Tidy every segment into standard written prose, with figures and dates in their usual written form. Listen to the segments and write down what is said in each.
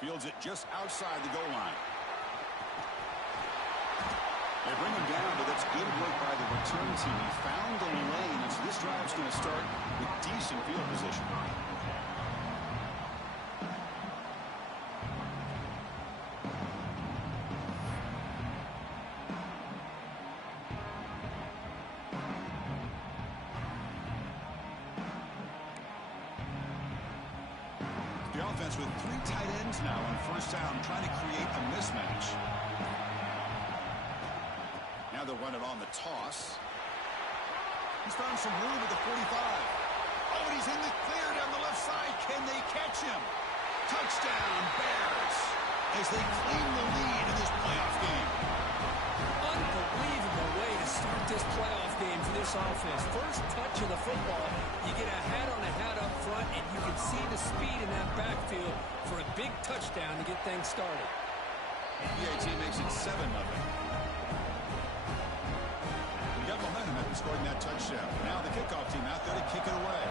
Fields it just outside the goal line. They bring him down, but that's good work by the return team. He found the lane, and so this drive's going to start with decent field position. The offense with 3 tight ends now on first down, trying to create a mismatch. Now they'll run it on the toss. He's found some room at the 45. Oh, and he's in the clear down the left side. Can they catch him? Touchdown, Bears, as they claim the lead in this playoff game. Unbelievable way to start this playoff game for this offense. First touch of the football, you get a hat on a hat up front, and you can see the speed in that backfield for a big touchdown to get things started. PAT makes it 7-0. Got momentum after scoring that touchdown. Now the kickoff team out there to kick it away.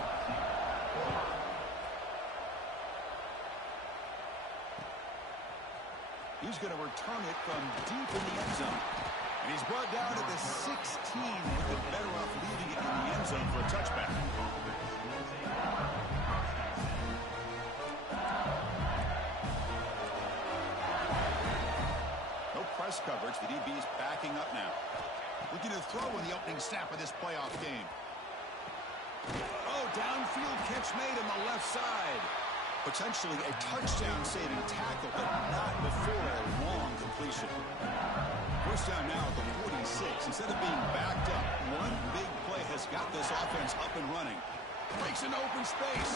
He's going to return it from deep in the end zone. And he's brought down to the 16, with it better off leaving it in the end zone for a touchback. No press coverage. The DB's backing up now. Looking to throw in the opening snap of this playoff game. Oh, downfield catch made on the left side. Potentially a touchdown-saving tackle, but not before a long completion. First down now at the 46. Instead of being backed up, one big play has got this offense up and running. Breaks into open space.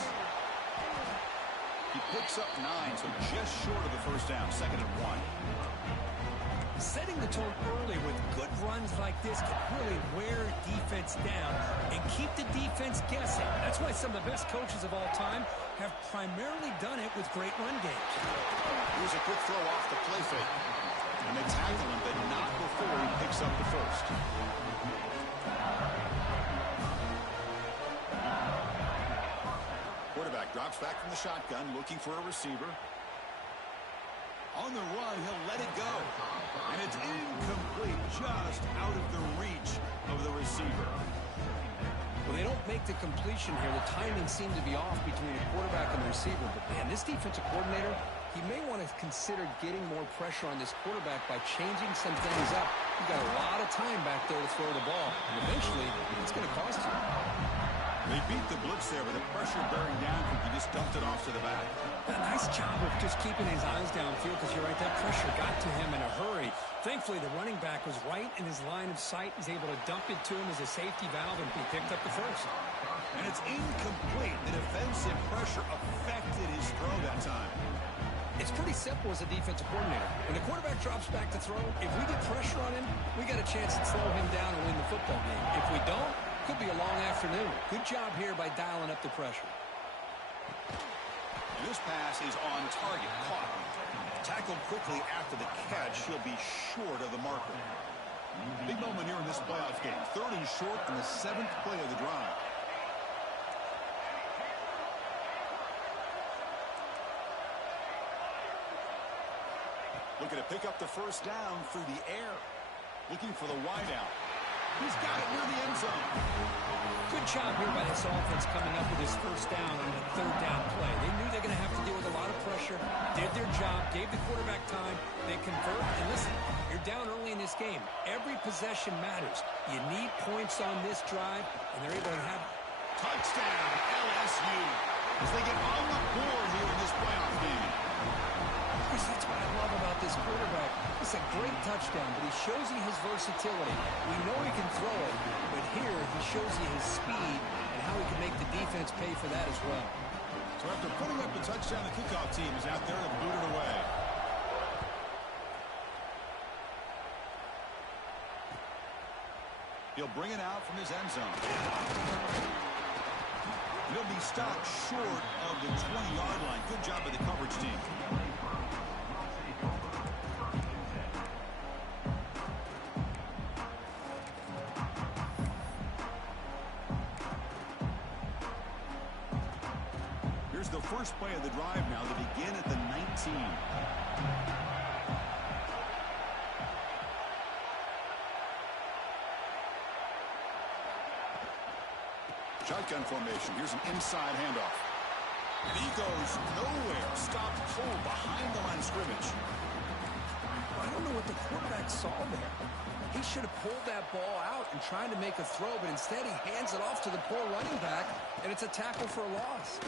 He picks up 9, so just short of the first down. 2nd and 1. Setting the tone early with good runs like this can really wear defense down and keep the defense guessing. That's why some of the best coaches of all time have primarily done it with great run games. Here's a quick throw off the play fake. And they tackle him, but not before he picks up the first. Quarterback drops back from the shotgun, looking for a receiver. On the run, he'll let it go. And it's incomplete, just out of the reach of the receiver. Well, they don't make the completion here. The timing seemed to be off between the quarterback and the receiver. But, man, this defensive coordinator, he may want to consider getting more pressure on this quarterback by changing some things up. You've got a lot of time back there to throw the ball. And eventually, it's going to cost you. They beat the blitz there, but the pressure bearing down because he just dumped it off to the back. A nice job of just keeping his eyes downfield because you're right, that pressure got to him in a hurry. Thankfully, the running back was right in his line of sight. He's able to dump it to him as a safety valve, and he picked up the first. And it's incomplete. The defensive pressure affected his throw that time. It's pretty simple as a defensive coordinator. When the quarterback drops back to throw, if we get pressure on him, we got a chance to slow him down and win the football game. If we don't, could be a long afternoon. Good job here by dialing up the pressure. And this pass is on target, caught. Tackled quickly after the catch. He'll be short of the marker. Big moment here in this playoff game. 3rd and short in the 7th play of the drive. Looking to pick up the first down through the air. Looking for the wideout. He's got it near the end zone. Good job here by this offense coming up with his first down on the 3rd down play. They knew they're going to have to deal with a lot of pressure, did their job, gave the quarterback time, they convert, and listen, you're down early in this game. Every possession matters. You need points on this drive, and they're able to have touchdown LSU as they get on the board here in this playoff game. That's what I love about this quarterback. It's a great touchdown, but he shows you his versatility. We know he can throw it, but here he shows you his speed and how he can make the defense pay for that as well. So after putting up the touchdown, the kickoff team is out there to boot it away. He'll bring it out from his end zone. He'll be stopped short of the 20-yard line. Good job by the coverage team. Here's the first play of the drive now to begin at the 19. Shotgun formation. Here's an inside handoff. And he goes nowhere. Stopped cold behind the line of scrimmage. I don't know what the quarterback saw there. He should have pulled that ball out and tried to make a throw, but instead he hands it off to the poor running back, and it's a tackle for a loss.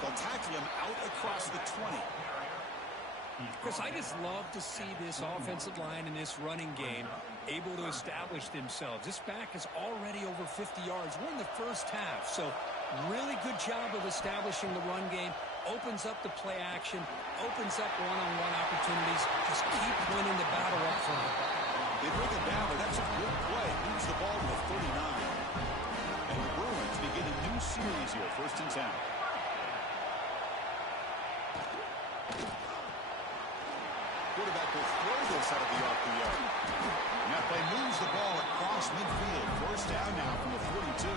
They'll tackle him out across the 20. Chris, I just love to see this offensive line and this running game able to establish themselves. This back is already over 50 yards. We're in the first half, so really good job of establishing the run game. Opens up the play action, opens up one-on-one opportunities. Just keep winning the battle up front. They bring it down, but that's a good play. Moves the ball to the 39. And the Bruins begin a new series here, 1st and 10. Quarterback will throw this out of the RPO. And that play moves the ball across midfield. 1st down now from the 42.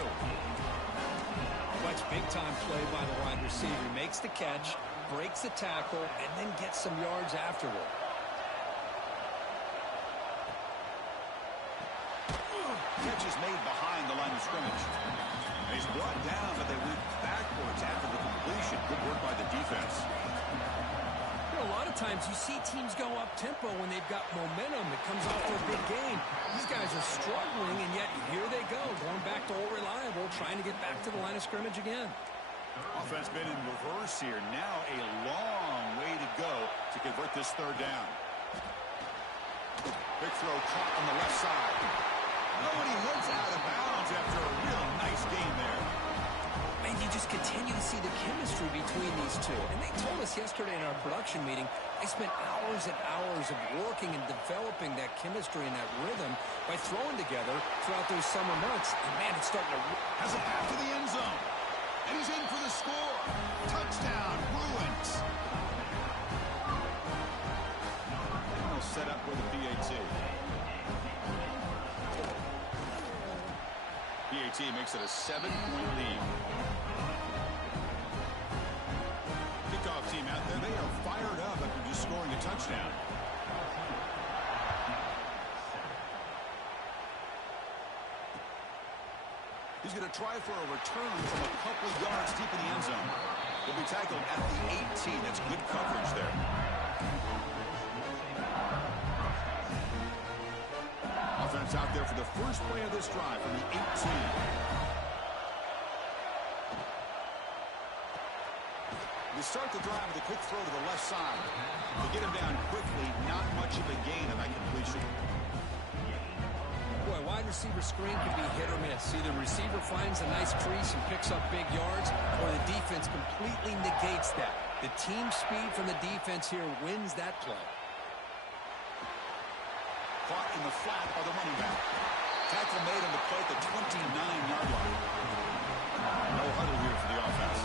That's big-time play by the wide receiver. Makes the catch, breaks the tackle, and then gets some yards afterward. Catch is made behind the line of scrimmage. He's brought down, but they went backwards after the completion. Good work by the defense. A lot of times you see teams go up-tempo when they've got momentum. It comes off their big game. These guys are struggling, and yet here they go, going back to old reliable, trying to get back to the line of scrimmage again. Offense been in reverse here. Now a long way to go to convert this 3rd down. Big throw caught on the left side. Nobody heads out of bounds after a real nice game there. And you just continue to see the chemistry between these two. And they told us yesterday in our production meeting, they spent hours and hours of working and developing that chemistry and that rhythm by throwing together throughout those summer months. And, man, it's starting to... Has it back to the end zone. And he's in for the score. Touchdown, Bruins. And they'll set up with a PAT. PAT makes it a 7-point lead. Kickoff team out there, they are fired up after just scoring a touchdown. He's going to try for a return from a couple yards deep in the end zone. He'll be tackled at the 18. That's good coverage there. Offense out there for the first play of this drive from the 18. They start the drive with a quick throw to the left side. They get him down quickly. Not much of a gain on that completion. Boy, wide receiver screen can be hit or miss. Either receiver finds a nice crease and picks up big yards, or the defense completely negates that. The team speed from the defense here wins that play. Caught in the flat by the running back. Tackle made on the play at the 29-yard line. No huddle here for the offense.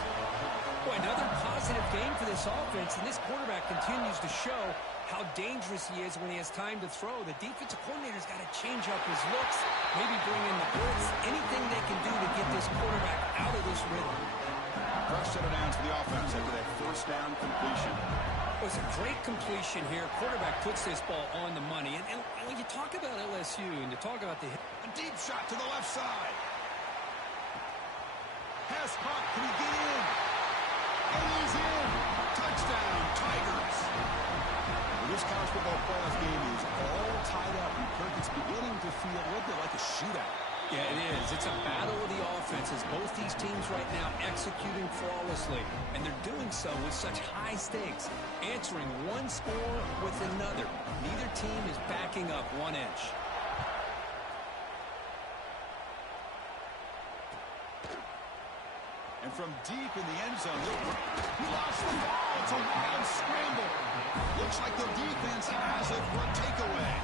Boy, another positive game for this offense, and this quarterback continues to show how dangerous he is when he has time to throw. The defensive coordinator's got to change up his looks, maybe bring in the blitz, anything they can do to get this quarterback out of this rhythm. Fresh set of downs for the offense after that 1st down completion. It was a great completion here. Quarterback puts this ball on the money. And when you talk about LSU and you talk about the... A deep shot to the left side. Pass caught. Can he get in? And he's in. Touchdown, Tigers. Well, this college football playoff game is all tied up. And Kirk, it's beginning to feel a little bit like a shootout. Yeah, it is. It's a battle of the offenses. Both these teams right now executing flawlessly, and they're doing so with such high stakes, answering one score with another. Neither team is backing up 1 inch. And from deep in the end zone, he lost the ball. It's a wild scramble. Looks like the defense has it for a takeaway.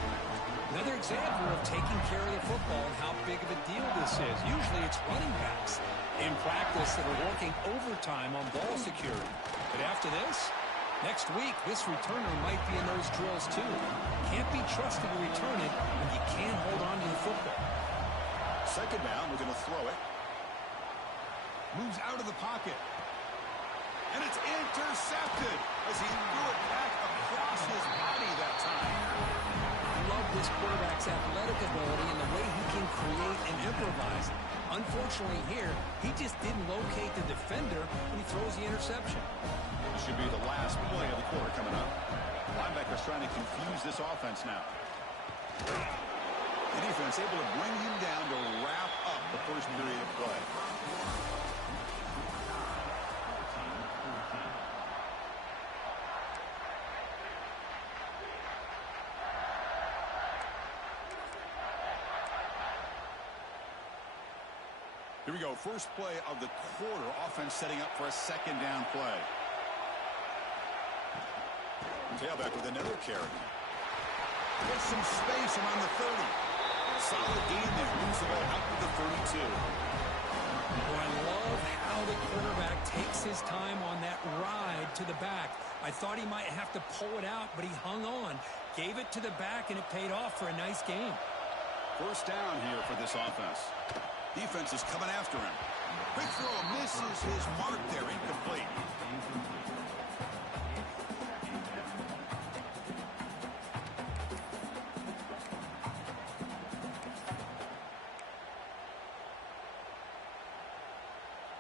Another example of taking care of the football and how big of a deal this is. Usually it's running backs in practice that are working overtime on ball security. But after this, next week, this returner might be in those drills too. Can't be trusted to return it when you can't hold on to the football. 2nd down, we're going to throw it. Moves out of the pocket. And it's intercepted as he threw it back across his body that time. I love this quarterback's athletic ability and the way he can create and improvise. Unfortunately here, he just didn't locate the defender when he throws the interception. This should be the last play of the quarter coming up. Linebacker's trying to confuse this offense now. The defense able to bring him down to wrap up the first period of play. Here we go. First play of the quarter. Offense setting up for a second down play. Tailback with another carry. Gets some space around the 30. Solid gain there. Moves the ball out to the 32. Well, I love how the quarterback takes his time on that ride to the back. I thought he might have to pull it out, but he hung on. Gave it to the back, and it paid off for a nice game. First down here for this offense. Defense is coming after him. Quick throw misses his mark there. Incomplete.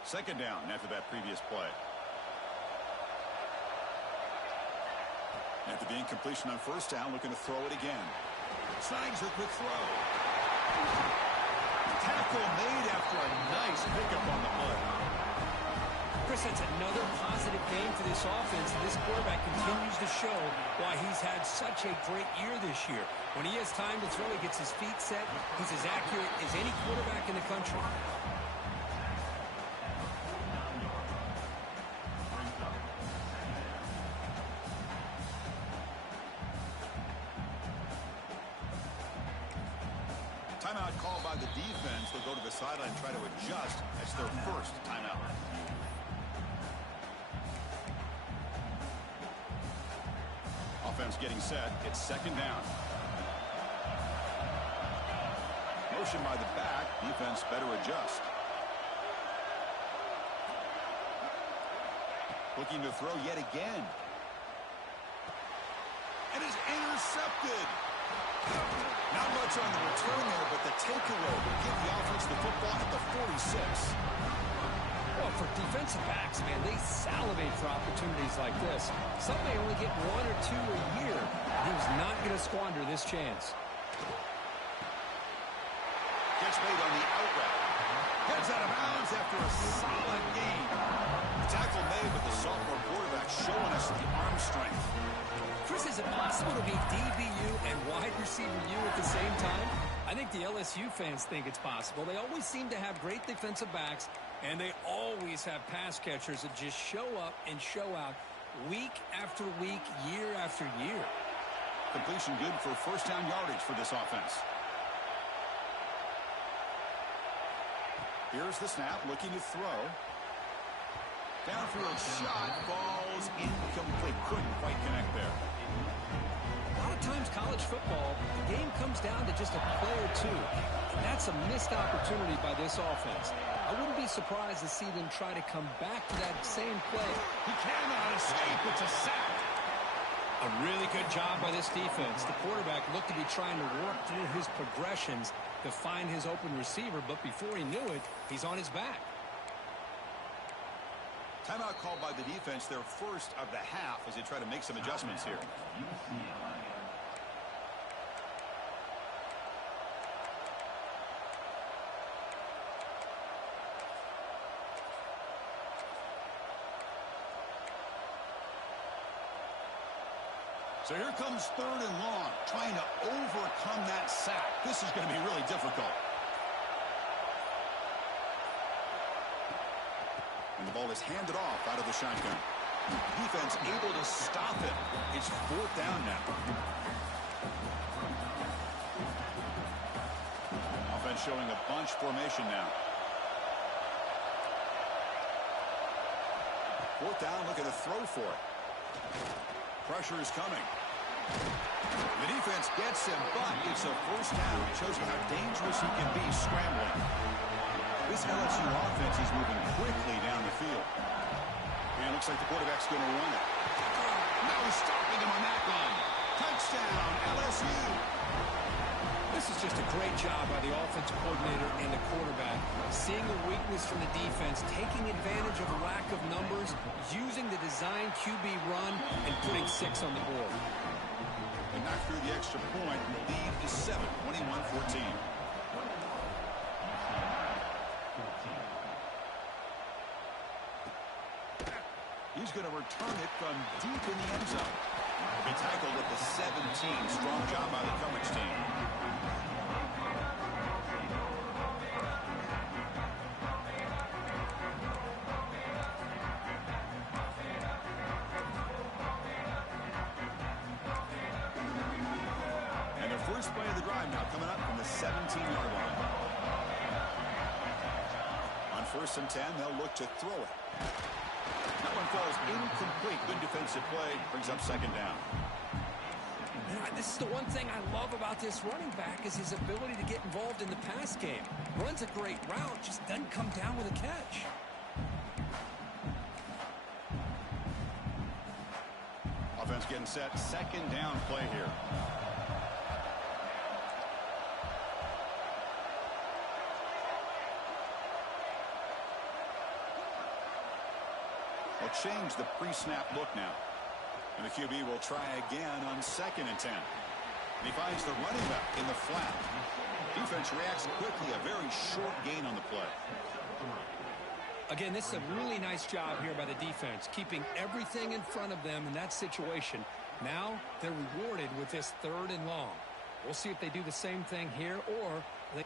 Second down after that previous play. After the incompletion on first down, looking to throw it again. Snags a quick throw. Tackle made after a nice pickup on the play. Chris, that's another positive game for this offense. This quarterback continues to show why he's had such a great year this year. When he has time to throw, he gets his feet set. He's as accurate as any quarterback in the country. Timeout called by the defense. They'll go to the sideline and try to adjust. That's their first timeout. Offense getting set. It's second down. Motion by the back. Defense better adjust. Looking to throw yet again. And is intercepted. Not much on the return there, but the takeaway will give the offense the football at the 46. Well, for defensive backs, man, they salivate for opportunities like this. Some may only get one or two a year. He was not going to squander this chance. Catch made on the out route. Heads out of bounds after a solid gain. Tackle made, but the sophomore quarterback showing us the arm strength. Chris, is it possible to be DBU and wide receiver U at the same time? I think the LSU fans think it's possible. They always seem to have great defensive backs, and they always have pass catchers that just show up and show out week after week, year after year. Completion good for first down yardage for this offense. Here's the snap, looking to throw. Downfield shot falls incomplete. Couldn't quite connect there. A lot of times college football, the game comes down to just a play or two. And that's a missed opportunity by this offense. I wouldn't be surprised to see them try to come back to that same play. He cannot escape. It's a sack. A really good job by this defense. The quarterback looked to be trying to work through his progressions to find his open receiver, but before he knew it, he's on his back. Timeout called by the defense, their first of the half, as they try to make some adjustments here. So here comes third and long, trying to overcome that sack. This is going to be really difficult. And the ball is handed off out of the shotgun. Defense able to stop it. It's fourth down now. Offense showing a bunch formation now. Fourth down, looking to throw for it. Pressure is coming. The defense gets him, but it's a first down. It shows you how dangerous he can be scrambling. This This LSU offense is moving quickly down the field. And it looks like the quarterback's going to run it. No stopping him on that one. Touchdown, LSU. This is just a great job by the offensive coordinator and the quarterback. Seeing a weakness from the defense, taking advantage of a lack of numbers, using the design QB run, and putting 6 on the board. They knocked through the extra point, and the lead is 7, 21-14. He's going to return it from deep in the end zone. He tackled at the 17. Strong job by the coverage team. And their first play of the drive now coming up from the 17-yard line. On 1st and 10, they'll look to throw it. That one falls incomplete. Good defensive play. Brings up 2nd down. This is the one thing I love about this running back is his ability to get involved in the pass game. Runs a great route, just doesn't come down with a catch. Offense getting set. 2nd down play here. They'll change the pre-snap look now. And the QB will try again on 2nd and 10. And he finds the running back in the flat. Defense reacts quickly. A very short gain on the play. Again, this is a really nice job here by the defense, keeping everything in front of them in that situation. Now they're rewarded with this 3rd and long. We'll see if they do the same thing here or they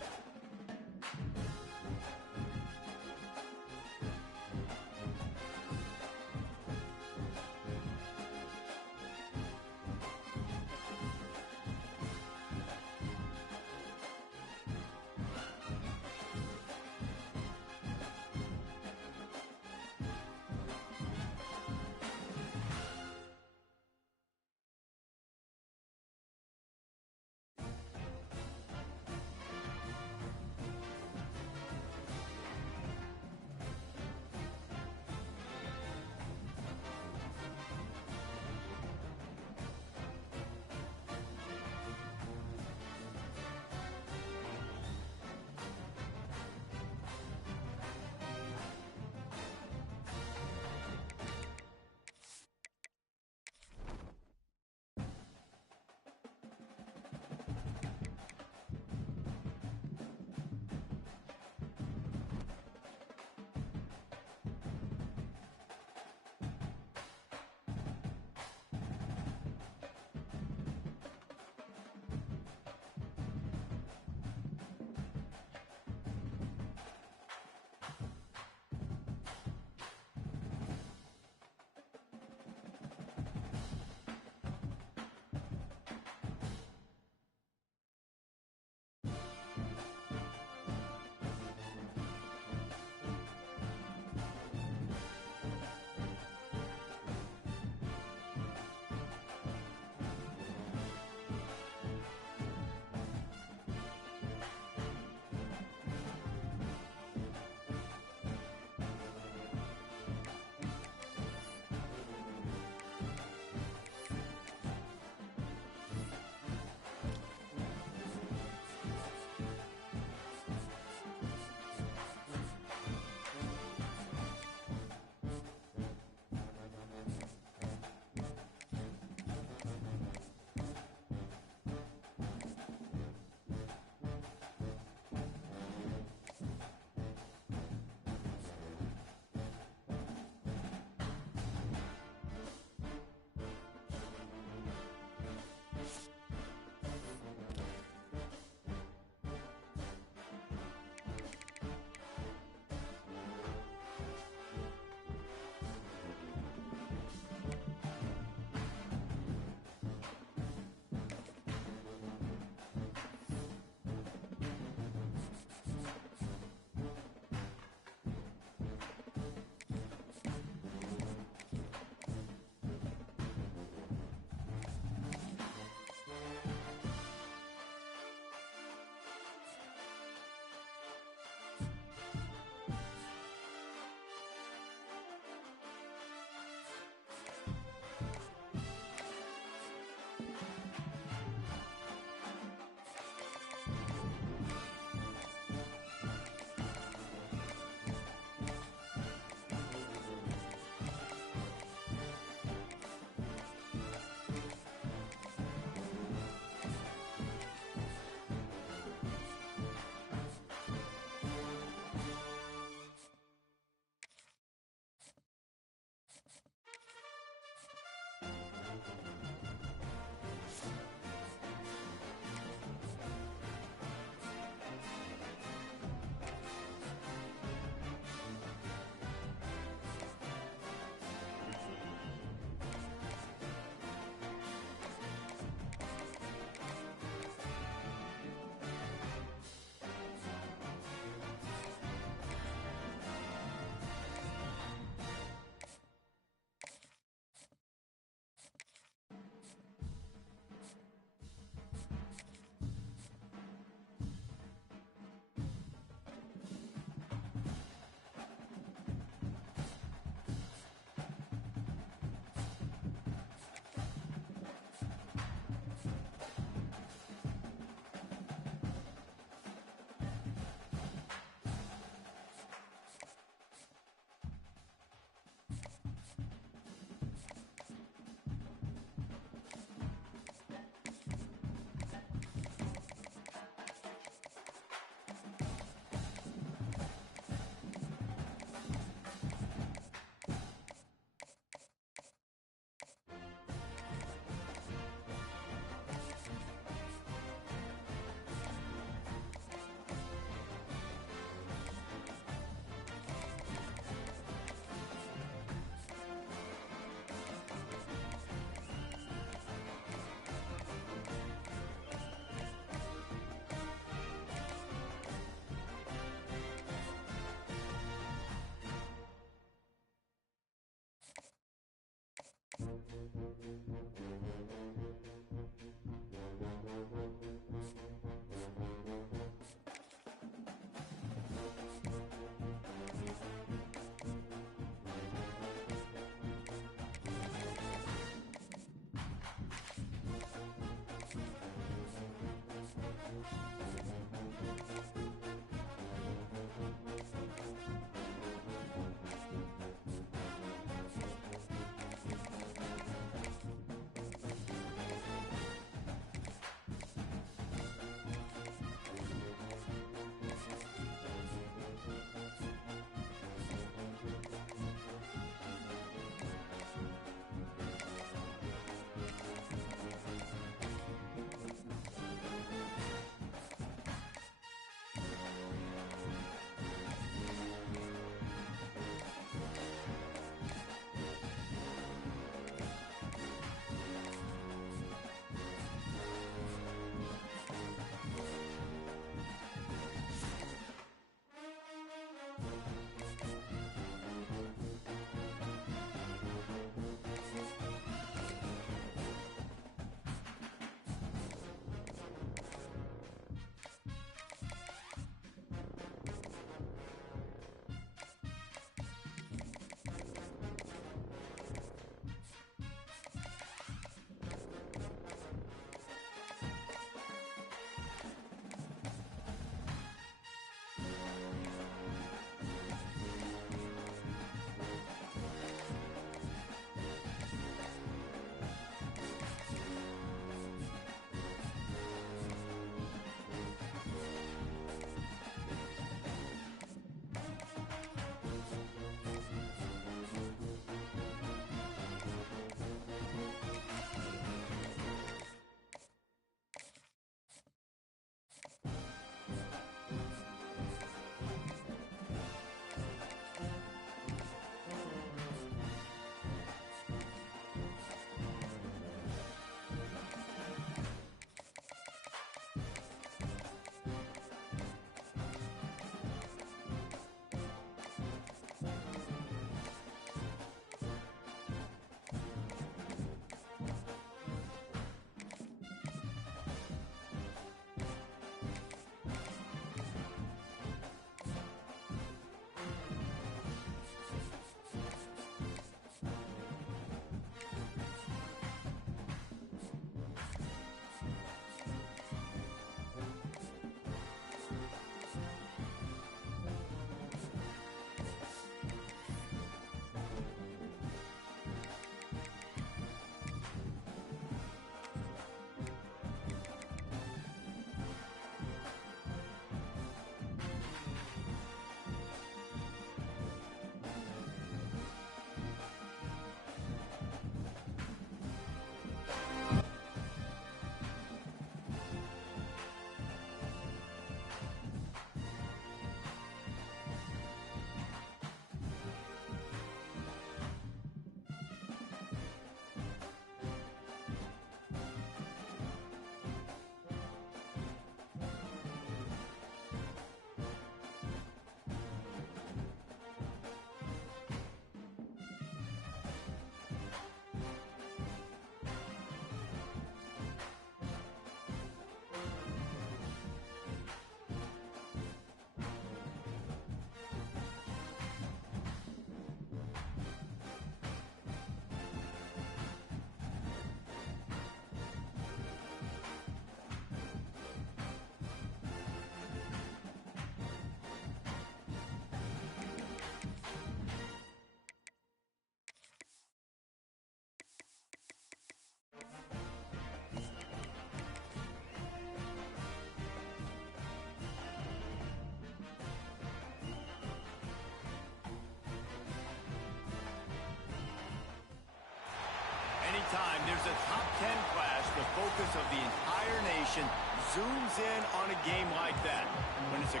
time there's a top 10 clash, the focus of the entire nation zooms in on a game like that. When it's a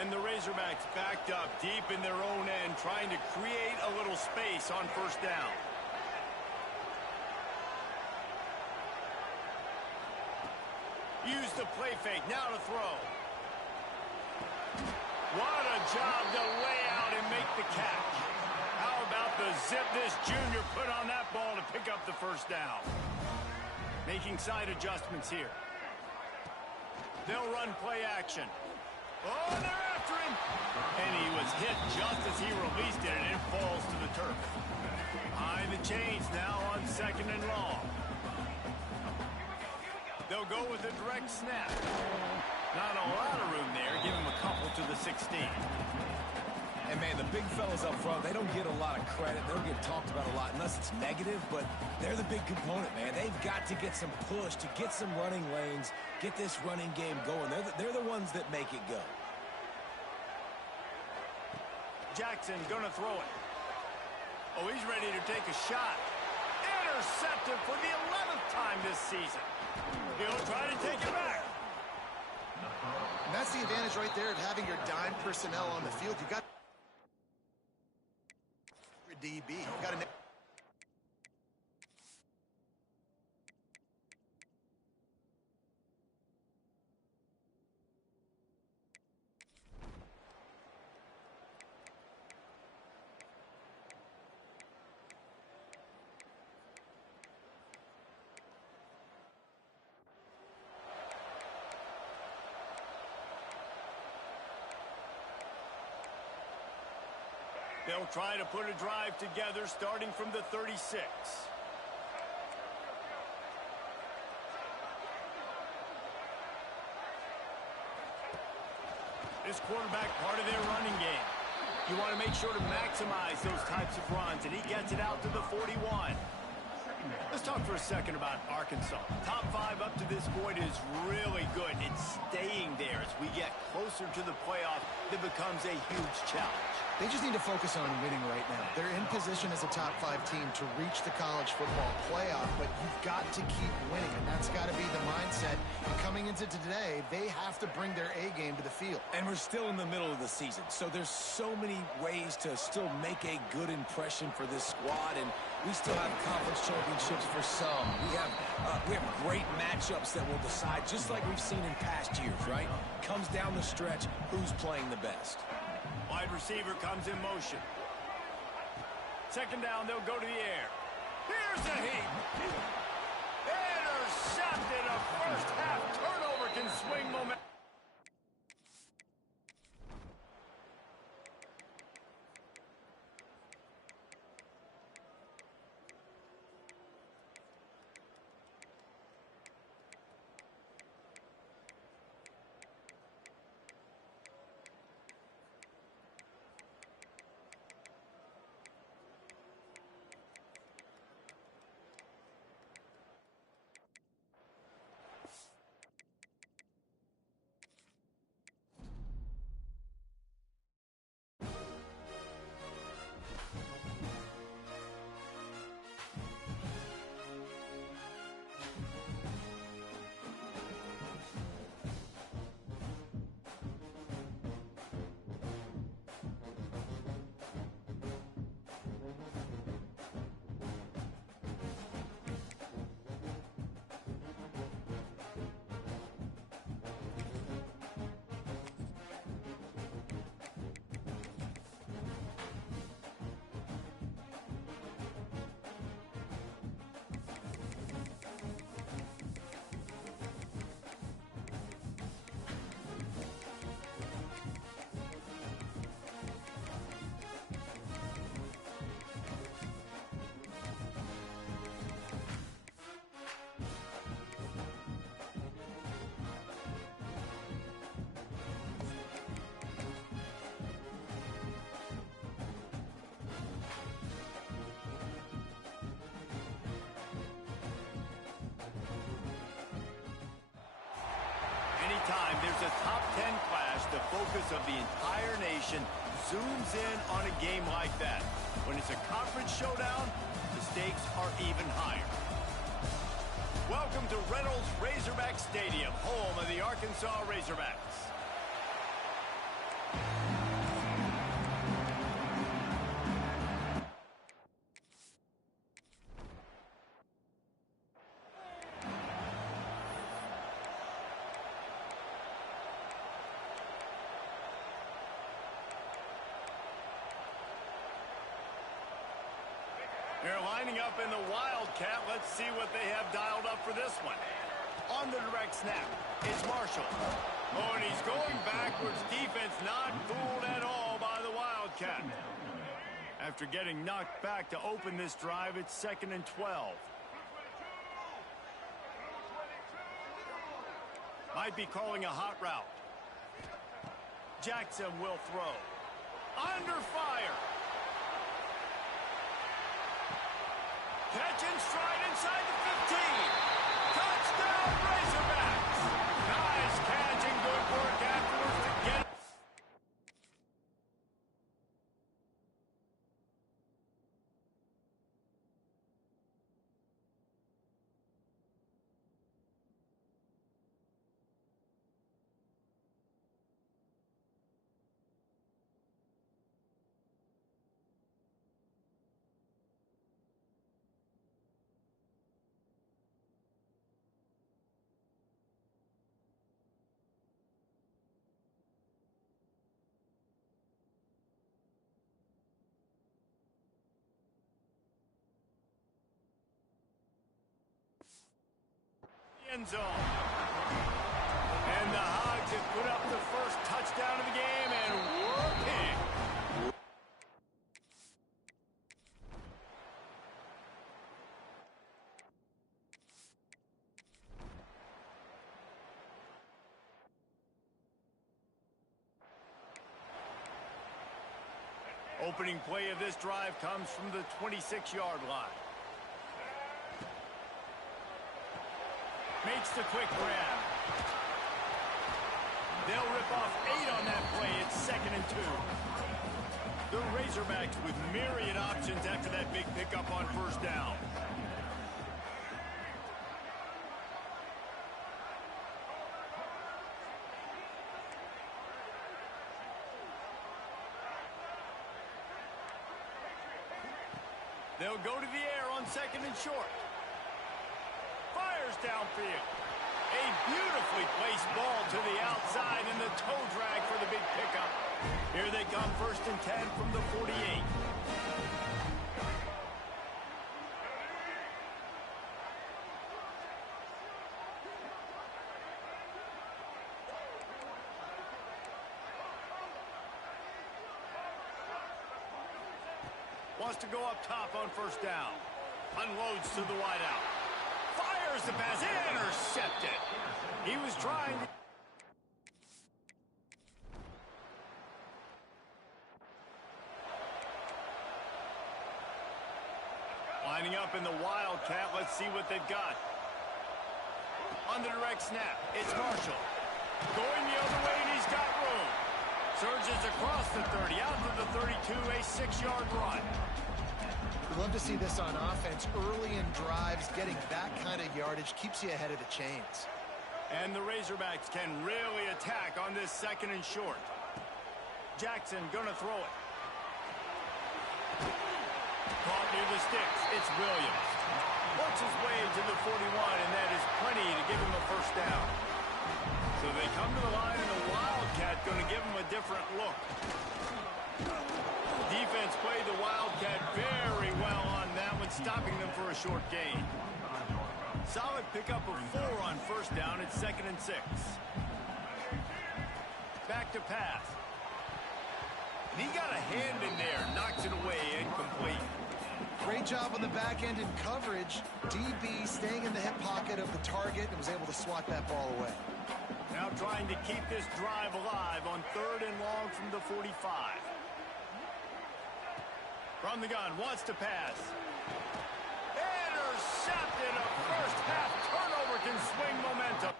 And the Razorbacks backed up deep in their own end, trying to create a little space on first down. Use the play fake, now to throw. What a job to lay out and make the catch. How about the zip this junior put on that ball to pick up the first down? Making side adjustments here. They'll run play action. Oh, they're after him! And he was hit just as he released it, and it falls to the turf. Behind the chains now on 2nd and long. They'll go with a direct snap. Not a lot of room there. Give him a couple to the 16. And, man, the big fellas up front, they don't get a lot of credit. They don't get talked about a lot unless it's negative, but they're the big component, man. They've got to get some push, to get some running lanes, get this running game going. They're the ones that make it go. Jackson gonna throw it. Oh, he's ready to take a shot. Intercepted for the 11th time this season. He'll try to take it back. And that's the advantage right there of having your dime personnel on the field. You got your DB. You got to. They'll try to put a drive together starting from the 36. This quarterback part of their running game. You want to make sure to maximize those types of runs, and he gets it out to the 41. Let's talk for a second about Arkansas. Top 5 up to this point is really good. It's staying there as we get closer to the playoff. That becomes a huge challenge. They just need to focus on winning right now. They're in position as a top 5 team to reach the college football playoff, but you've got to keep winning, and that's got to be the mindset. And coming into today, they have to bring their A game to the field. And we're still in the middle of the season, so there's so many ways to still make a good impression for this squad, and we still have conference championships for some. We have great matchups that will decide, just like we've seen in past years, right? Comes down the stretch, who's playing the best. Wide receiver comes in motion. 2nd down, they'll go to the air. Here's a heat. Intercepted. A first half turnover can swing momentum. time there's a top 10 clash, the focus of the entire nation zooms in on a game like that. When it's a conference showdown, the stakes are even higher. Welcome to Reynolds Razorback Stadium, home of the Arkansas Razorbacks. They're lining up in the Wildcat. Let's see what they have dialed up for this one. On the direct snap, it's Marshall. Oh, and he's going backwards. Defense not fooled at all by the Wildcat. After getting knocked back to open this drive, it's 2nd and 12. Might be calling a hot route. Jackson will throw. Under fire. Catch and stride inside the 15. Touchdown, Razorbacks. Nice catch and good work afterwards to get it. End zone. And the Hogs have put up the first touchdown of the game, and whooping. Opening play of this drive comes from the 26-yard line. Makes the quick grab. They'll rip off 8 on that play. It's 2nd and 2. The Razorbacks with myriad options after that big pickup on first down. They'll go to the air on 2nd and short. Fires downfield. A beautifully placed ball to the outside and the toe drag for the big pickup. Here they come, 1st and 10 from the 48. Wants to go up top on first down. Unloads to the wideout. Fires the pass, intercepted. He was trying to... Lining up in the Wildcat, let's see what they've got. On the direct snap, it's Marshall. Going the other way, and he's got room. Surges across the 30, out to the 32, a 6-yard run. We love to see this on offense early in drives. Getting that kind of yardage keeps you ahead of the chains. And the Razorbacks can really attack on this 2nd and short. Jackson gonna throw it. Caught near the sticks. It's Williams. Works his way to the 41, and that is plenty to give him a first down. So they come to the line, and the Wildcat gonna give him a different look. Defense played the Wildcat very well on that one, stopping them for a short gain. Solid pickup of 4 on first down. It's 2nd and 6. Back to pass. And he got a hand in there, knocks it away, incomplete. Great job on the back end in coverage. DB staying in the hip pocket of the target and was able to swat that ball away. Now trying to keep this drive alive on 3rd and long from the 45. From the gun, wants to pass. Intercepted. A first half turnover can swing momentum.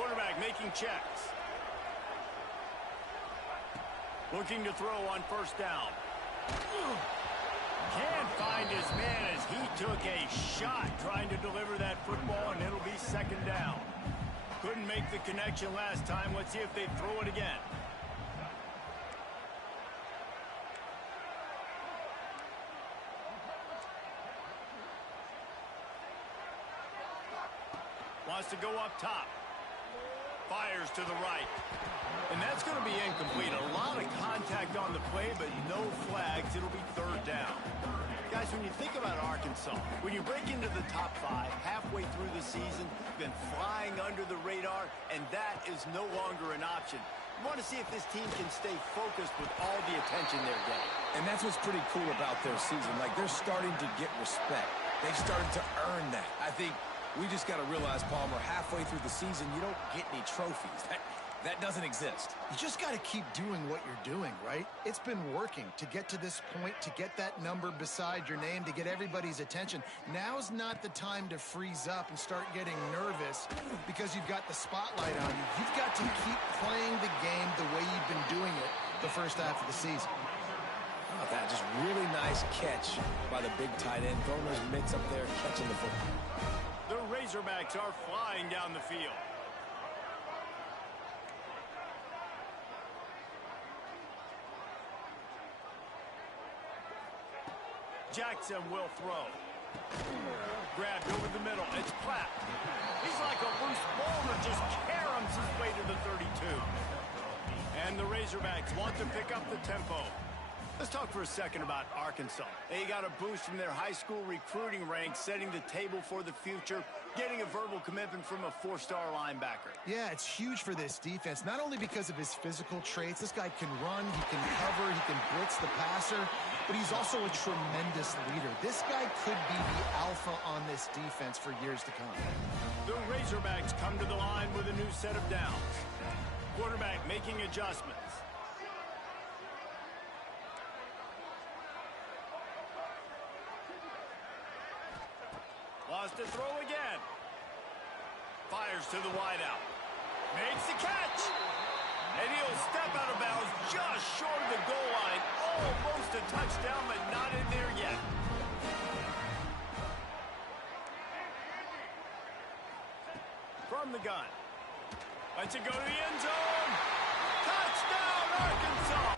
Quarterback making checks. Looking to throw on first down. Can't find his man as he took a shot trying to deliver that football, and it'll be second down. Couldn't make the connection last time. Let's see if they throw it again. Wants to go up top. Fires to the right. And that's going to be incomplete. A lot of contact on the play, but no flags. It'll be third down. Guys, when you think about Arkansas, when you break into the top 5 halfway through the season, been flying under the radar, and that is no longer an option. You want to see if this team can stay focused with all the attention they're getting. And that's what's pretty cool about their season. Like, they're starting to get respect. They've started to earn that. I think we just got to realize, Palmer, halfway through the season, you don't get any trophies. That doesn't exist. You just got to keep doing what you're doing, right? It's been working to get to this point, to get that number beside your name, to get everybody's attention. Now's not the time to freeze up and start getting nervous because you've got the spotlight on you. You've got to keep playing the game the way you've been doing it the first half of the season. Oh, that just really nice catch by the big tight end, throwing those mitts up there, catching the football. The Razorbacks are flying down the field. Jackson will throw. Grabbed over the middle. It's Platt. He's like a loose boulder, just caroms his way to the 32. And the Razorbacks want to pick up the tempo. Let's talk for a second about Arkansas. They got a boost from their high school recruiting ranks, setting the table for the future, getting a verbal commitment from a 4-star linebacker. Yeah, it's huge for this defense, not only because of his physical traits. This guy can run, he can cover, he can blitz the passer, but he's also a tremendous leader. This guy could be the alpha on this defense for years to come. The Razorbacks come to the line with a new set of downs. Quarterback making adjustments. Lost to throw again. Fires to the wideout. Makes the catch. And he'll step out of bounds just short of the goal line. Almost a touchdown, but not in there yet. From the gun. Lets it go to the end zone. Touchdown, Arkansas.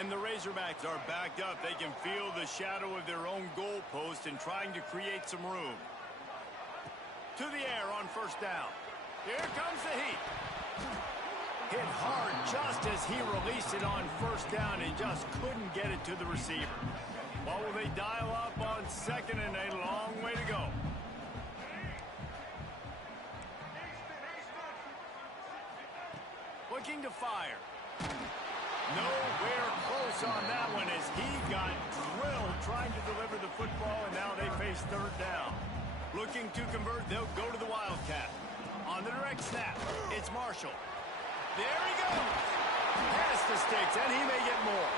And the Razorbacks are backed up. They can feel the shadow of their own goalpost and trying to create some room. To the air on first down. Here comes the heat. Hit hard just as he released it on first down and just couldn't get it to the receiver. What will they dial up on second and a long way to go? Looking to fire. Nowhere close on that one as he got drilled trying to deliver the football, and now they face third down. Looking to convert, they'll go to the Wildcat. On the direct snap, it's Marshall. There he goes. Past the sticks, and he may get more.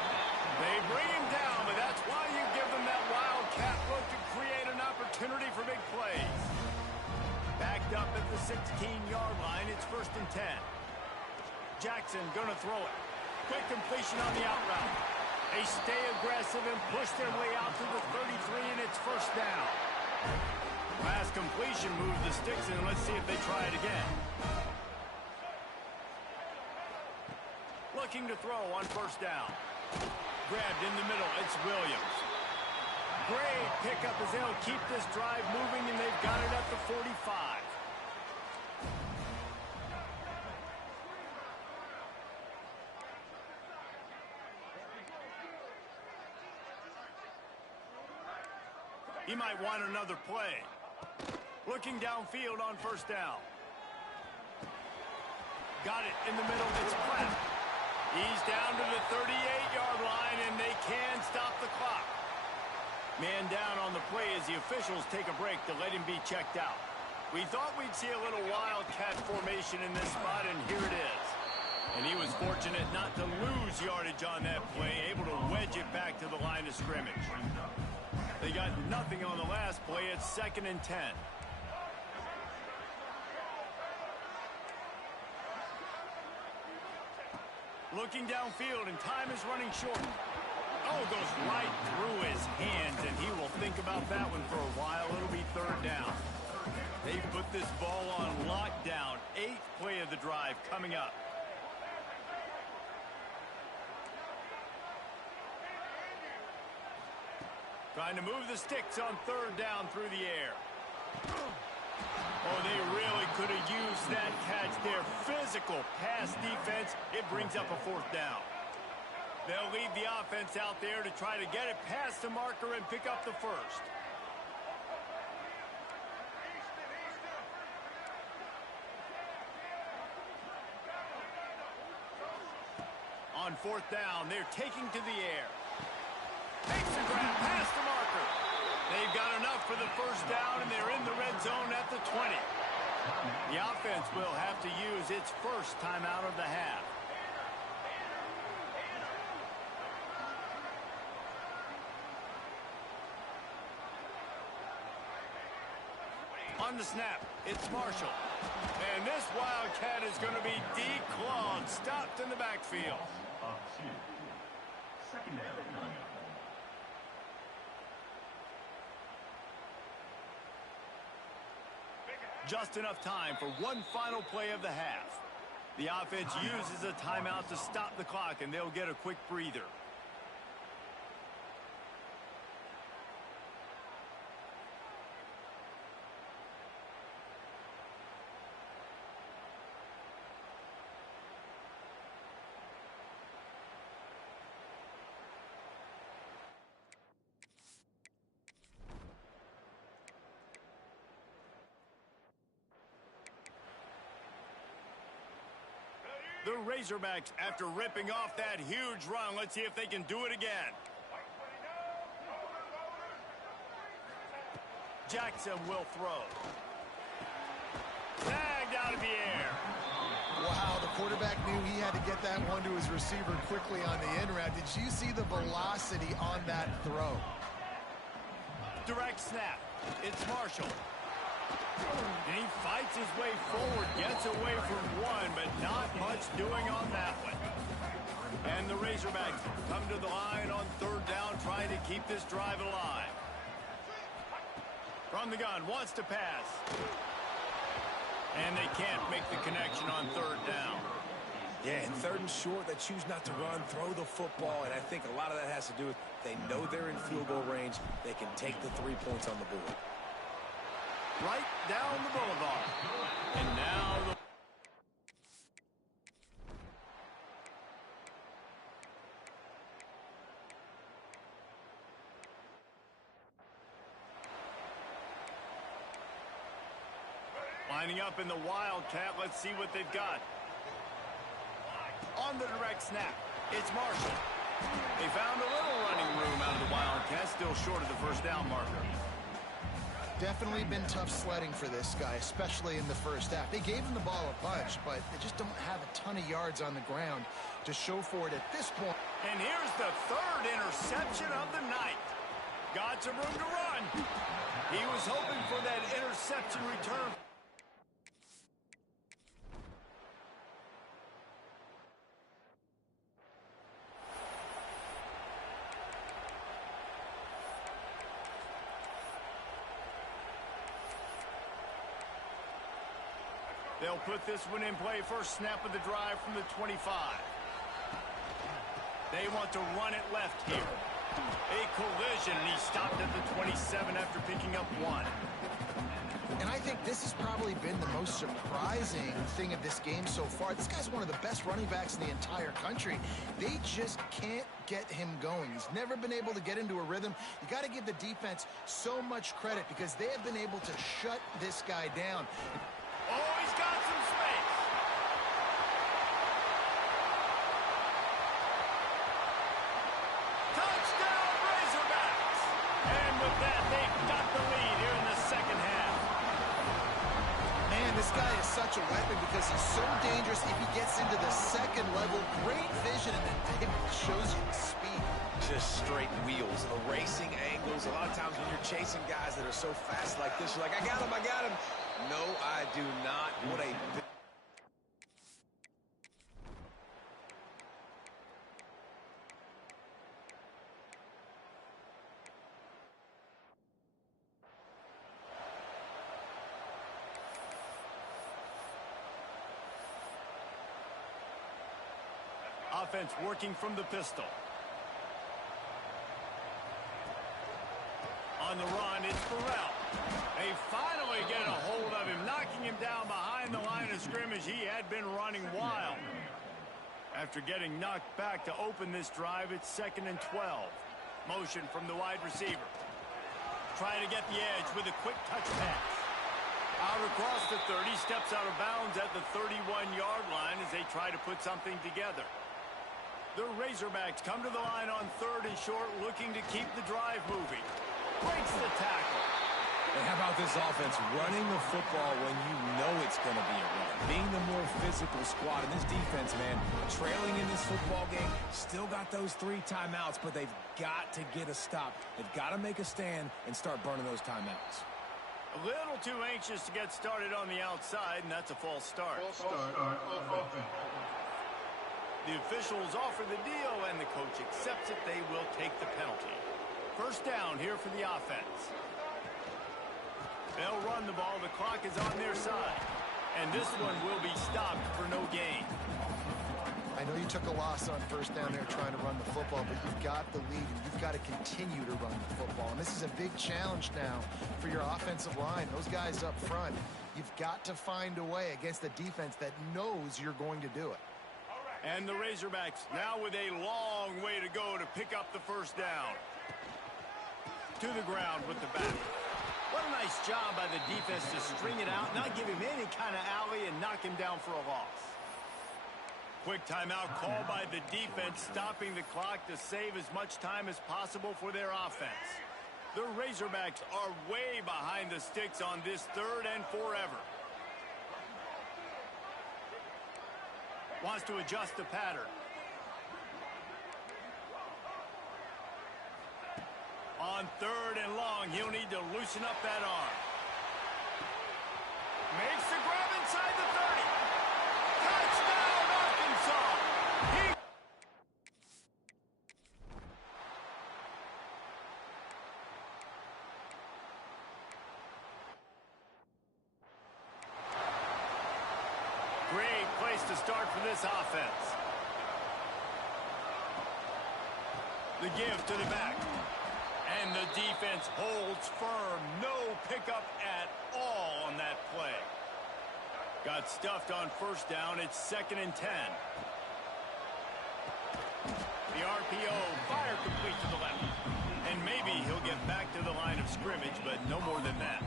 They bring him down, but that's why you give them that Wildcat look to create an opportunity for big plays. Backed up at the 16-yard line, it's 1st and 10. Jackson gonna throw it. Quick completion on the out route. They stay aggressive and push their way out to the 33, and it's first down. Last completion moves the sticks, and let's see if they try it again. Looking to throw on first down. Grabbed in the middle, it's Williams. Great pickup as they'll keep this drive moving, and they've got it at the 45. He might want another play. Looking downfield on first down. Got it in the middle. It's Platt. He's down to the 38-yard line, and they can stop the clock. Man down on the officials take a break to let him be checked out. We thought we'd see a little wildcat formation in this spot, and here it is. And he was fortunate not to lose yardage on that play, able to wedge it back to the line of scrimmage. They got nothing on the last play. It's 2nd and 10. Looking downfield, and time is running short. Oh, goes right through his hands, and he will think about that one for a while. It'll be 3rd down. They put this ball on lockdown. 8th play of the drive coming up. Trying to move the sticks on 3rd down through the air. Oh, they really could have used that catch there. Physical pass defense. It brings up a 4th down. They'll leave the offense out there to try to get it past the marker and pick up the 1st. On 4th down, they're taking to the air. Takes the grab past the marker. They've got enough for the 1st down, and they're in the red zone at the 20. The offense will have to use its 1st timeout of the half. On the snap, it's Marshall. And this Wildcat is going to be declawed, stopped in the backfield. Just enough time for one final play of the half. The offense uses a timeout to stop the clock, and they'll get a quick breather. The Razorbacks, after ripping off that huge run, let's see if they can do it again. Jackson will throw. Tagged out of the air. Wow, the quarterback knew he had to get that one to his receiver quickly on the in route. Did you see the velocity on that throw? Direct snap. It's Marshall. And he fights his way forward, gets away from one, but not much doing on that one. And the Razorbacks come to the line on 3rd down, trying to keep this drive alive. From the gun, wants to pass. And they can't make the connection on 3rd down. Yeah, and 3rd and short, they choose not to run, throw the football, and I think a lot of that has to do with they know they're in field goal range. They can take the 3 points on the board. Right down the boulevard. And now the... Lining up in the Wildcat. Let's see what they've got. On the direct snap, it's Marshall. They found a little running room out of the Wildcat, still short of the 1st down marker. Definitely been tough sledding for this guy, especially in the 1st half. They gave him the ball a bunch, but they just don't have a ton of yards on the ground to show for it at this point. And here's the 3rd interception of the night. Got some room to run. He was hoping for that interception return. They'll put this one in play. 1st snap of the drive from the 25. They want to run it left here. A collision, and he stopped at the 27 after picking up 1. And I think this has probably been the most surprising thing of this game so far. This guy's one of the best running backs in the entire country. They just can't get him going. He's never been able to get into a rhythm. You got to give the defense so much credit because they have been able to shut this guy down. Oh, he's got some space. Touchdown, Razorbacks. And with that, they've got the lead. So dangerous if he gets into the second level. Great vision, and then it shows you speed. Just straight wheels, erasing angles. A lot of times when you're chasing guys that are so fast like this, you're like, I got him, I got him. No, I do not. What a... Offense working from the pistol. On the run, it's Burrell. They finally get a hold of him, knocking him down behind the line of scrimmage. He had been running wild. After getting knocked back to open this drive, it's 2nd and 12. Motion from the wide receiver. Trying to get the edge with a quick touch pass. Out across the 30, steps out of bounds at the 31-yard line as they try to put something together. The Razorbacks come to the line on 3rd and short, looking to keep the drive moving. Breaks the tackle. And how about this offense running the football when you know it's going to be a run? Being the more physical squad. And this defense, man, trailing in this football game, still got those 3 timeouts, but they've got to get a stop. They've got to make a stand and start burning those timeouts. A little too anxious to get started on the outside, and that's a false start. The officials offer the deal, and the coach accepts it. They will take the penalty. First down here for the offense. They'll run the ball. The clock is on their side. And this one will be stopped for no gain. I know you took a loss on first down there trying to run the football, but you've got the lead, and you've got to continue to run the football. And this is a big challenge now for your offensive line. Those guys up front, you've got to find a way against a defense that knows you're going to do it. And the Razorbacks now with a long way to go to pick up the first down. To the ground with the back. What a nice job by the defense to string it out, not give him any kind of alley, and knock him down for a loss. Quick timeout called by the defense, stopping the clock to save as much time as possible for their offense. The Razorbacks are way behind the sticks on this 3rd and forever. Wants to adjust the pattern. On 3rd and long, he'll need to loosen up that arm. Makes the grab inside the 30. Touchdown, Arkansas! Great place to start for this offense. The give to the back. And the defense holds firm. No pickup at all on that play. Got stuffed on first down. It's 2nd and 10. The RPO, fire complete to the left. And maybe he'll get back to the line of scrimmage, but no more than that.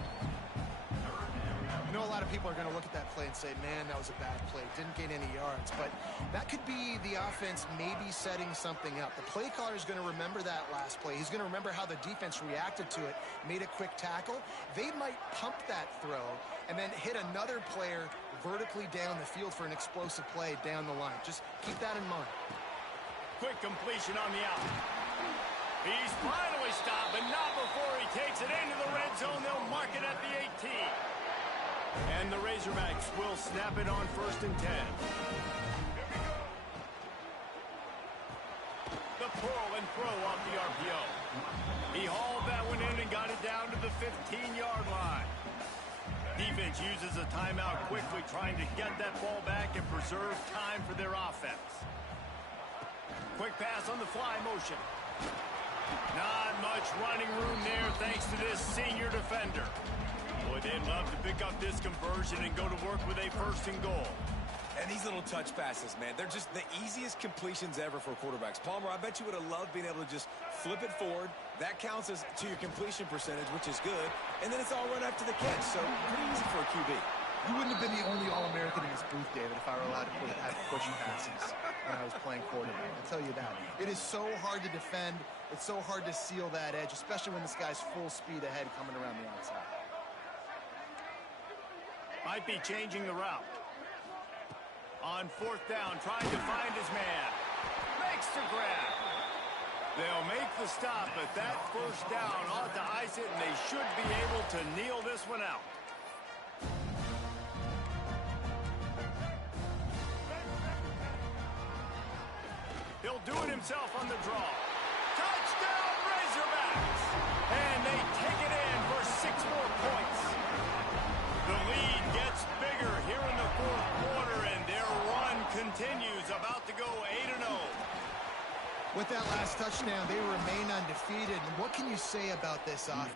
I know a lot of people are going to look at that play and say, man, that was a bad play. Didn't gain any yards. But that could be the offense maybe setting something up. The play caller is going to remember that last play. He's going to remember how the defense reacted to it, made a quick tackle. They might pump that throw and then hit another player vertically down the field for an explosive play down the line. Just keep that in mind. Quick completion on the out. He's finally stopped, but not before he takes it into the red zone. They'll mark it at the 18. And the Razorbacks will snap it on 1st and 10. The pull and throw off the RPO. He hauled that one in and got it down to the 15-yard line. Defense uses a timeout quickly, trying to get that ball back and preserve time for their offense. Quick pass on the fly motion. Not much running room there thanks to this senior defender. Boy, they'd love to pick up this conversion and go to work with a 1st and goal. And these little touch passes, man, they're just the easiest completions ever for quarterbacks. Palmer, I bet you would have loved being able to just flip it forward. That counts as to your completion percentage, which is good. And then it's all run after the catch, so pretty easy for a QB. You wouldn't have been the only All-American in this booth, David, if I were allowed to have push passes when I was playing quarterback. I'll tell you that. It is so hard to defend. It's so hard to seal that edge, especially when this guy's full speed ahead coming around the outside. Might be changing the route. On fourth down, trying to find his man. Makes the grab. They'll make the stop, but that first down ought to ice it, and they should be able to kneel this one out. He'll do it himself on the draw. Touchdown, Razorbacks! And they take it in for 6 more points. The lead gets bigger here in the fourth quarter, and their run continues, about to go 8-0. With that last touchdown, they remain undefeated. And what can you say about this offense?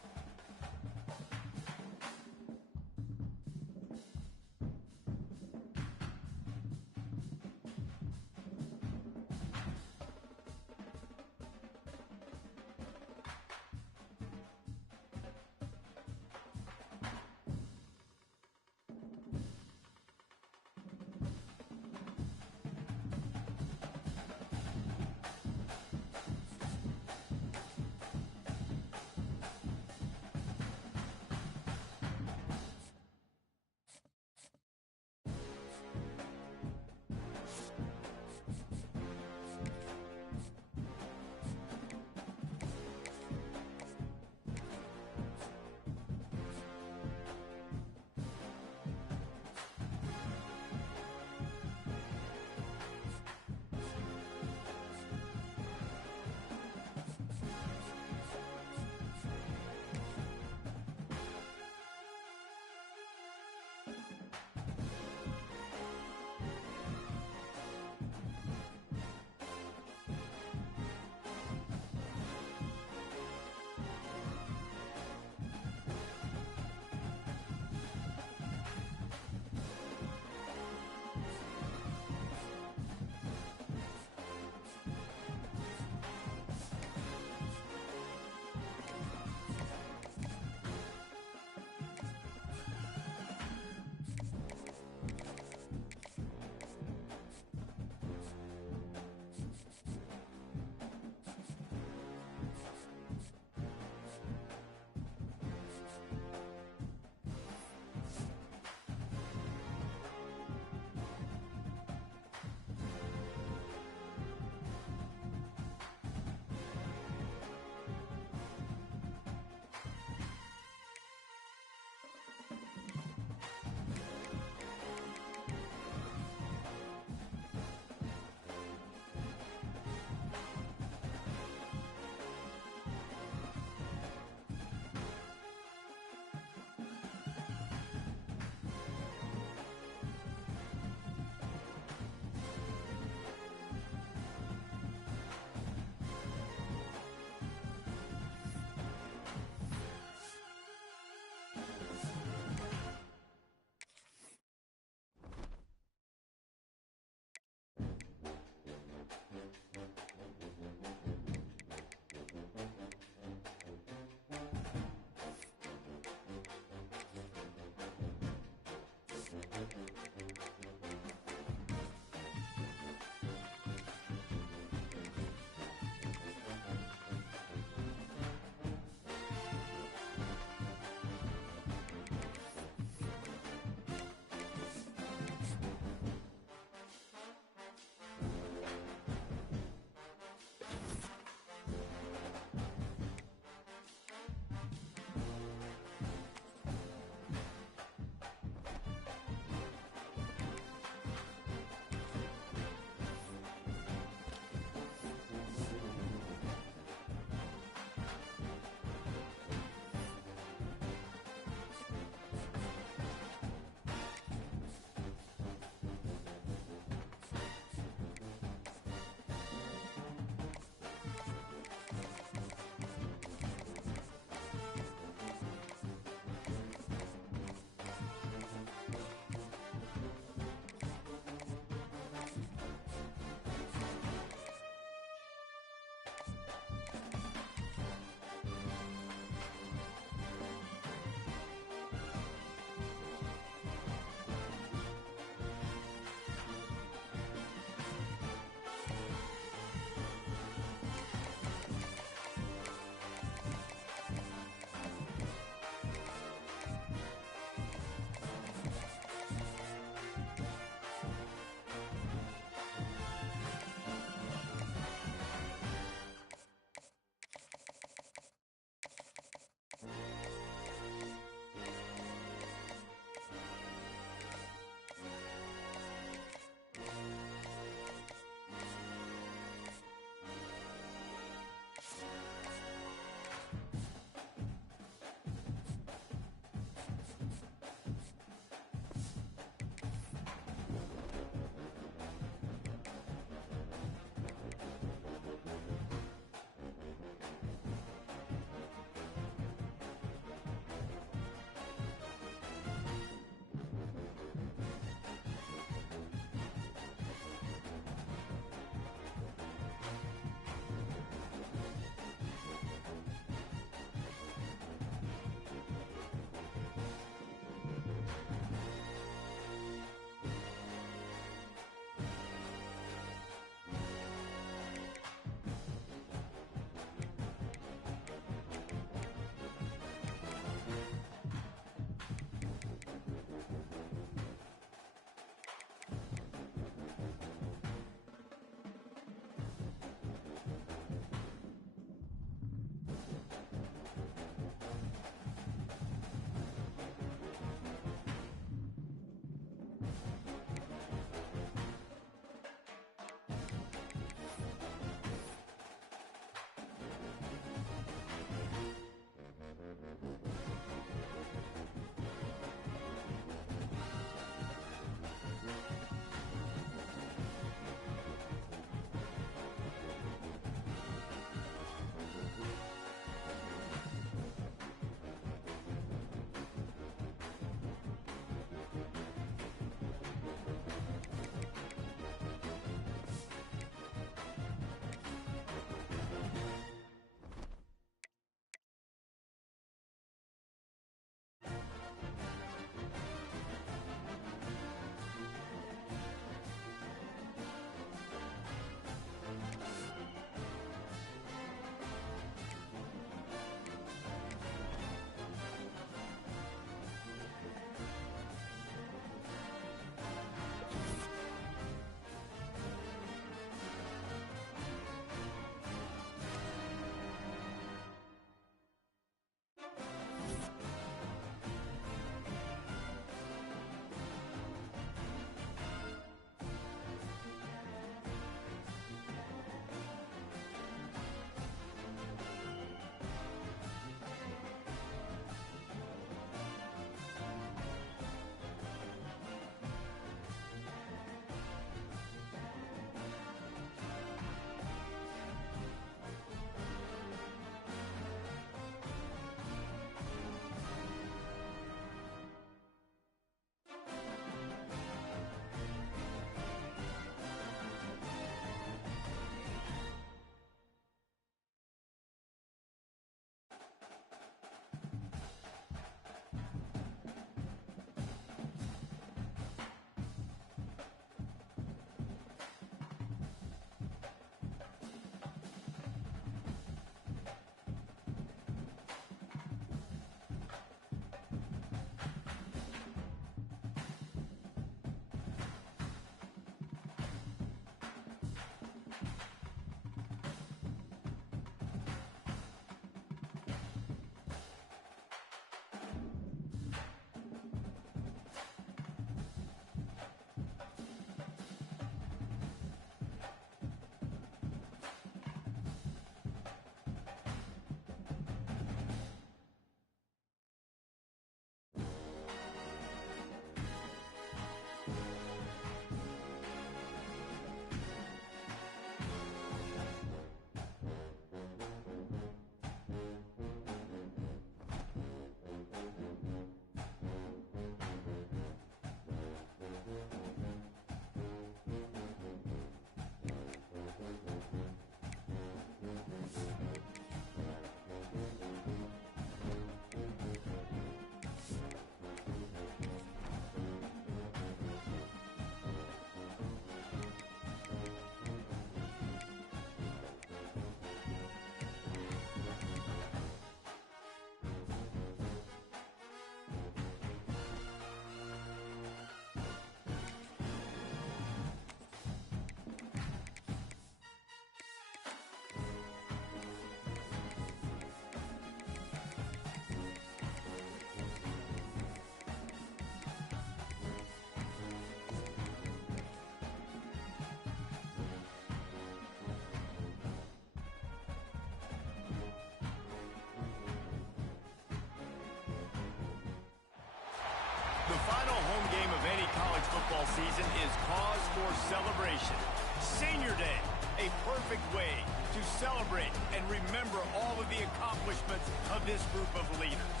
football season is cause for celebration. Senior Day, a perfect way to celebrate and remember all of the accomplishments of this group of leaders.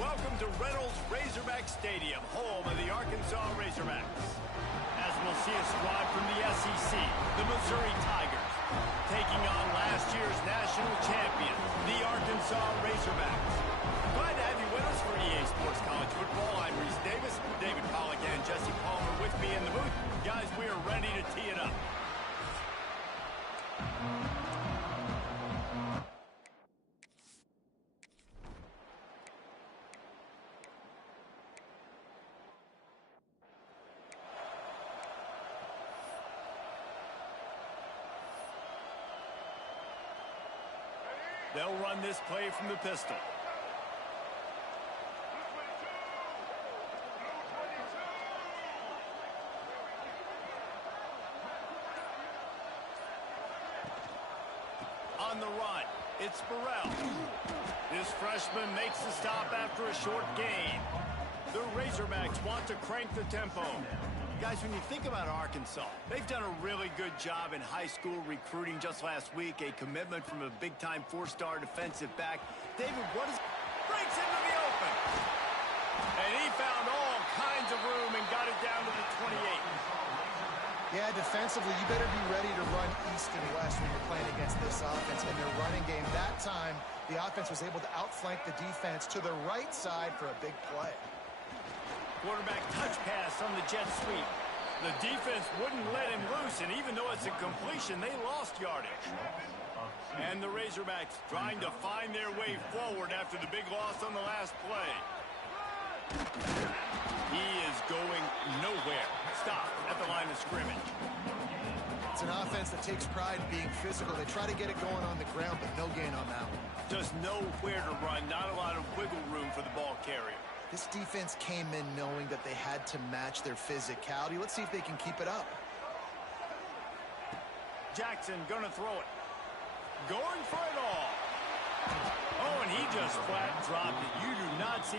Welcome to Reynolds Razorback Stadium, home of the Arkansas Razorbacks. As we'll see a squad from the SEC, the Missouri Tigers, taking on last year's national champion, the Arkansas Razorbacks. Glad to have you with us for EA Sports College Football. I'm Reese Davis, David Pollack and Jesse Palmer with me in the booth. Guys, we are ready to tee it up. They'll run this play from the pistol. On the run, it's Burrell. This freshman makes the stop after a short gain. The Razorbacks want to crank the tempo. Guys, when you think about Arkansas, they've done a really good job in high school recruiting. Just last week, a commitment from a big-time four-star defensive back. David, what is... breaks into the open. And he found all kinds of room and got it down to the 28. Yeah, defensively, you better be ready to run east and west when you're playing against this offense. In their running game that time, the offense was able to outflank the defense to the right side for a big play. Quarterback touch pass on the jet sweep. The defense wouldn't let him loose, and even though it's a completion, they lost yardage. And the Razorbacks trying to find their way forward after the big loss on the last play. He is going nowhere. Stop at the line of scrimmage. It's an offense that takes pride in being physical. They try to get it going on the ground, but no gain on that one. Just nowhere to run. Not a lot of wiggle room for the ball carrier. This defense came in knowing that they had to match their physicality. Let's see if they can keep it up. Jackson gonna throw it. Going for it all. Oh, and he just flat dropped it. You do not see...